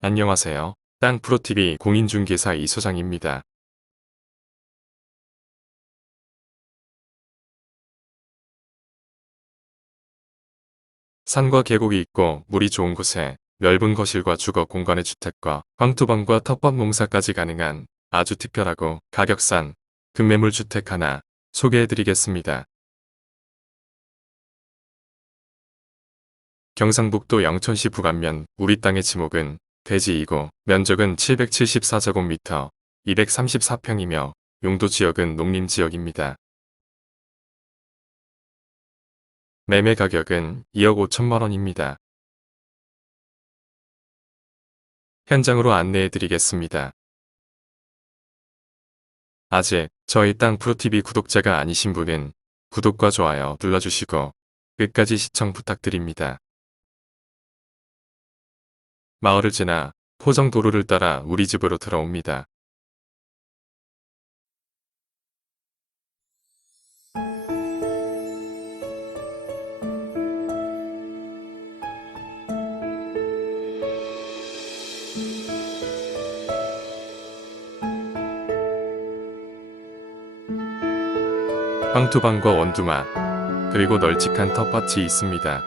안녕하세요. 땅 프로TV 공인중개사 이소장입니다. 산과 계곡이 있고 물이 좋은 곳에 넓은 거실과 주거 공간의 주택과 황토방과 텃밭 농사까지 가능한 아주 특별하고 가격 싼 급매물 주택 하나 소개해드리겠습니다. 경상북도 영천시 부감면 우리 땅의 지목은 대지이고 면적은 774제곱미터 234평이며 용도 지역은 농림 지역입니다. 매매 가격은 2억 5천만 원입니다. 현장으로 안내해 드리겠습니다. 아직 저희 땅 프로TV 구독자가 아니신 분은 구독과 좋아요 눌러주시고 끝까지 시청 부탁드립니다. 마을을 지나 포정도로를 따라 우리 집으로 들어옵니다. 황토방과 원두막, 그리고 널찍한 텃밭이 있습니다.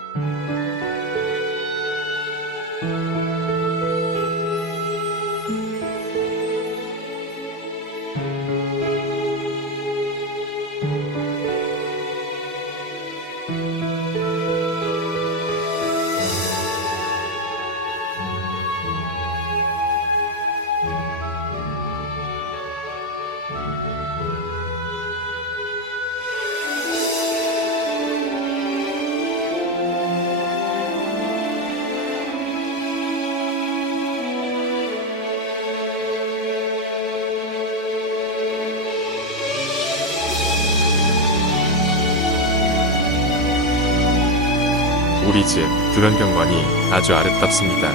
우리 집 주변 경관이 아주 아름답습니다.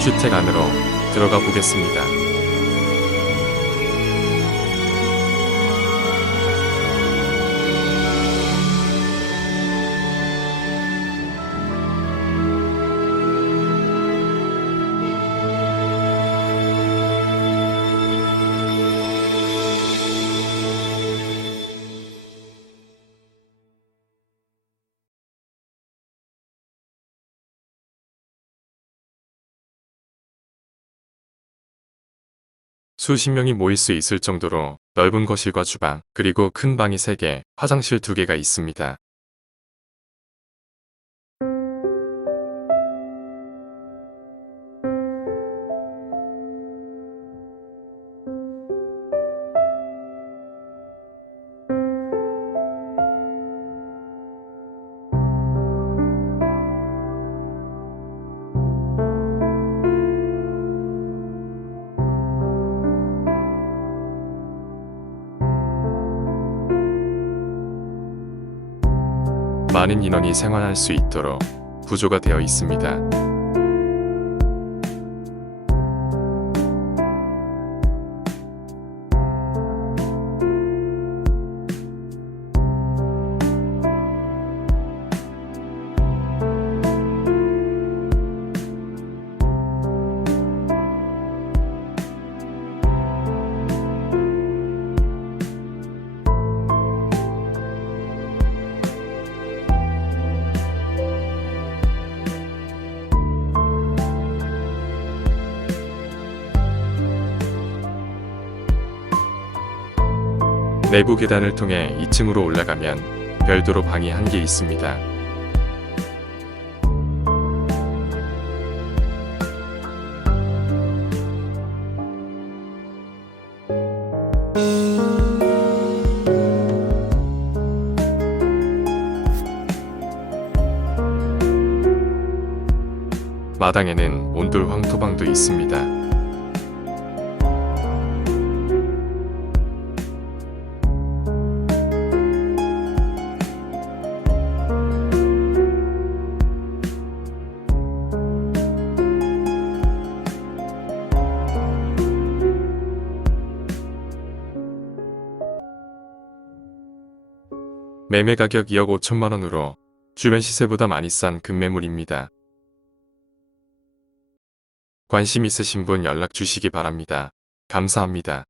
주택 안으로 들어가 보겠습니다. 수십 명이 모일 수 있을 정도로 넓은 거실과 주방, 그리고 큰 방이 3개, 화장실 2개가 있습니다. 많은 인원이 생활할 수 있도록 구조가 되어 있습니다. 내부 계단을 통해 2층으로 올라가면 별도로 방이 한 개 있습니다. 마당에는 온돌 황토방도 있습니다. 매매 가격 2억 5천만 원으로 주변 시세보다 많이 싼 급매물입니다. 관심 있으신 분 연락 주시기 바랍니다. 감사합니다.